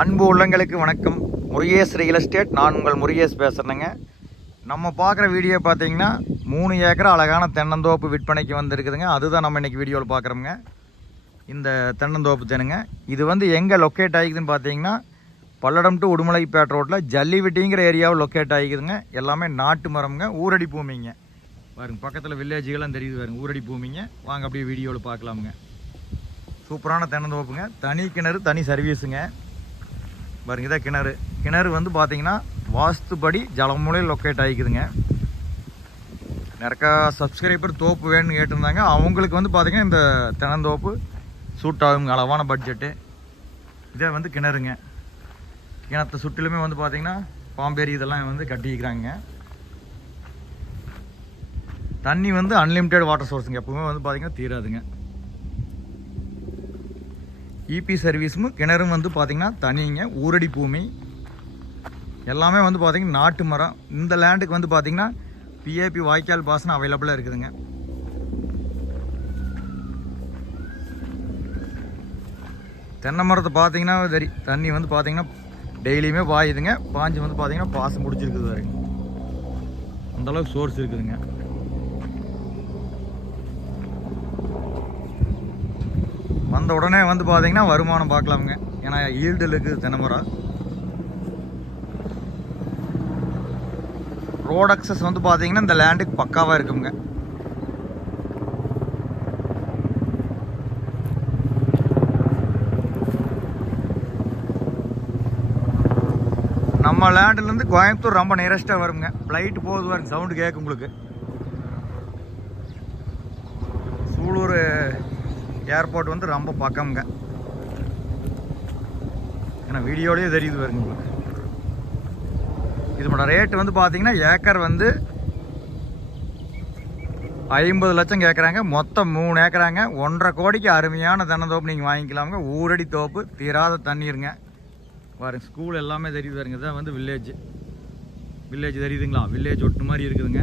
அன்பு உள்ளங்களுக்கு வணக்கம். முருகேஷ் ரியல் எஸ்டேட் நான் உங்கள் முருகேஷ் பேசுகிறேங்க நம்ம பார்க்குற வீடியோ பார்த்தீங்கன்னா மூணு ஏக்கர் அழகான தென்னந்தோப்பு விற்பனைக்கு வந்திருக்குதுங்க. அதுதான் நம்ம இன்றைக்கி வீடியோவில் பார்க்குறோங்க இந்த தென்னந்தோப்பு தெனுங்க இது வந்து எங்கே லொக்கேட் ஆகிக்குதுன்னு பார்த்தீங்கன்னா பல்லடம் டு உடுமலைப்பேட்டை ரோட்டில் ஜல்லிவெட்டிங்கிற ஏரியாவில் லொக்கேட் ஆகிக்குதுங்க. எல்லாமே நாட்டு மரம்ங்க ஊரடி பூமிங்க. பாருங்க பக்கத்தில் வில்லேஜுகள்லாம் தெரியுது பாருங்க ஊரடி பூமிங்க. வாங்க அப்படியே வீடியோவில் பார்க்கலாமுங்க. சூப்பரான தென்னந்தோப்புங்க. தனி கிணறு தனி சர்வீஸுங்க பாருங்க இதான் கிணறு. கிணறு வந்து பார்த்தீங்கன்னா வாஸ்துபடி ஜலமூலையில் லொக்கேட் ஆகிக்குதுங்க நிறைய சப்ஸ்கிரைபர் தோப்பு வேணும்னு கேட்டிருந்தாங்க. அவங்களுக்கு வந்து பார்த்தீங்கன்னா இந்த தெனந்தோப்பு சூட் ஆகுங்க அளவான பட்ஜெட்டு இதே வந்து கிணறுங்க. கிணத்தை சுற்றிலுமே வந்து பார்த்தீங்கன்னா பாம்பேரி இதெல்லாம் வந்து கட்டிக்கிறாங்க தண்ணி வந்து அன்லிமிட்டெட் வாட்டர் சோர்ஸுங்க எப்பவுமே வந்து பார்த்திங்கன்னா தீராதுங்க. இபி சர்வீஸும் கிணறும் வந்து பார்த்திங்கன்னா தனிங்க ஊரடி பூமி. எல்லாமே வந்து பார்த்திங்கன்னா நாட்டு மரம். இந்த லேண்டுக்கு வந்து பார்த்திங்கன்னா பிஏபி வாய்க்கால் பாசனம் அவைலபிளாக இருக்குதுங்க. தென்னை மரத்தை பார்த்தீங்கன்னா சரி தண்ணி வந்து பார்த்தீங்கன்னா டெய்லியுமே பாயுதுங்க. பாஞ்சு வந்து பார்த்தீங்கன்னா பாசம் முடிச்சிருக்குது வரைக்கும் அந்தளவுக்கு சோர்ஸ் இருக்குதுங்க. வந்த உடனே வந்து பார்த்தீங்கன்னா வருமானம் பார்க்கலாமுங்க ஏன்னா ஈல்டில் இருக்குது தென்னைமரம் ரோட் அக்சஸ் வந்து பார்த்தீங்கன்னா இந்த லேண்டுக்கு பக்காவாக இருக்குங்க நம்ம லேண்ட்லேருந்து கோயம்புத்தூர் ரொம்ப நியரஸ்ட்டாக வருங்க ஃப்ளைட்டு போகுது வரும் சவுண்டு கேட்கும் உங்களுக்கு. சூலூர் ஏர்போர்ட் வந்து ரொம்ப பக்கம்ங்க. ஏன்னா வீடியோலேயே தெரியுது வருங்க உங்களுக்கு. இதோட ரேட்டு வந்து பார்த்தீங்கன்னா ஏக்கர் வந்து ஐம்பது லட்சம் கேட்குறாங்க மொத்தம் மூணு ஏக்கராங்க. ஒன்றரை கோடிக்கு அருமையான தென்னந்தோப்பு நீங்கள் வாங்கிக்கலாமுங்க. ஊரடி தோப்பு தீராத தண்ணீருங்க. பாருங்க ஸ்கூல் எல்லாமே தெரியுது பாருங்க. இதுதான் வந்து வில்லேஜ் வில்லேஜ் தெரியுதுங்களா? வில்லேஜ் ஒட்டு மாதிரி இருக்குதுங்க.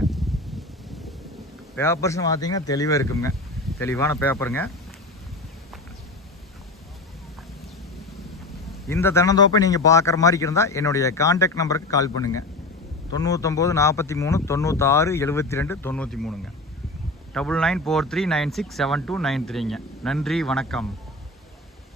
பேப்பர்ஸ்னு பார்த்தீங்கன்னா தெளிவாக இருக்குங்க. தெளிவான பேப்பருங்க இந்த தென்னந்தோப்பை நீங்கள் பார்க்குற மாதிரி இருந்தால் என்னுடைய காண்டாக்ட் நம்பருக்கு கால் பண்ணுங்கள் தொண்ணூத்தொம்பது நாற்பத்தி மூணு தொண்ணூத்தாறு எழுபத்தி ரெண்டு தொண்ணூற்றி மூணுங்க double nine four three nine six seven two nine த்ரீங்க நன்றி வணக்கம்.